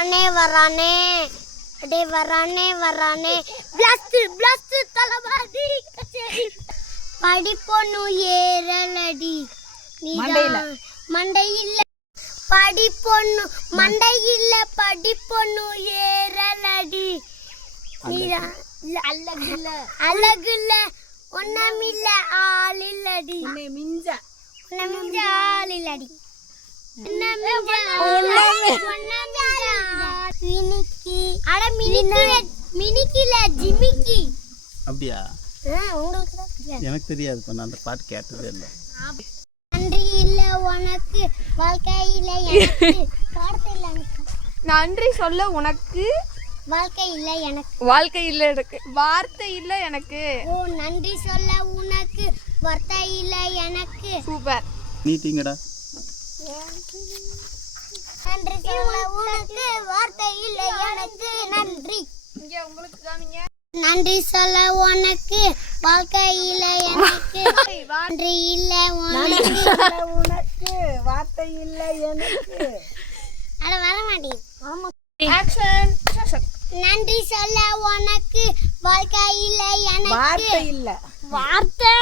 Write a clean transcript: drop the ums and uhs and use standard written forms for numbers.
வரானே அடே வரானே பிளாஸ்ட் தலவாடி படிப்பொண்ணு ஏறலடி மண்டையில்ல படிப்பொண்ணு ஏறலடி நீரா அழகுல்ல ஒன்னமில்ல ஆளில்லடி மிஞ்ச ஆளில்லடி அப்படியா? எனக்கு தெரியாது, நான் அந்த பாட்டு கேட்டதே இல்லை. நன்றி இல்ல உனக்கு வாழ்க்கையில எனக்கு நன்றி சொல்ல உனக்கு வாழ்க்கை இல்ல எனக்கு வார்த்தை இல்ல எனக்கு ஓ நன்றி சொல்ல உனக்கு வார்த்தை இல்ல எனக்கு சூப்பர். நீட்டிங்கடா. நன்றி சொல்ல உனக்கு வார்த்தை இல்ல எனக்கு நன்றி. இங்க உங்களுக்கு காமிங்க. நன்றி சொல்ல உனக்கு வாழ்க்கை இல்ல எனக்கு நன்றி இல்ல உனக்கு வார்த்தை இல்ல எனக்கு. அட வர மாட்டேன். ஆக்ஷன். நன்றி சொல்ல உனக்கு வாழ்க்கை இல்ல எனக்கு வார்த்தை இல்ல வார்த்தை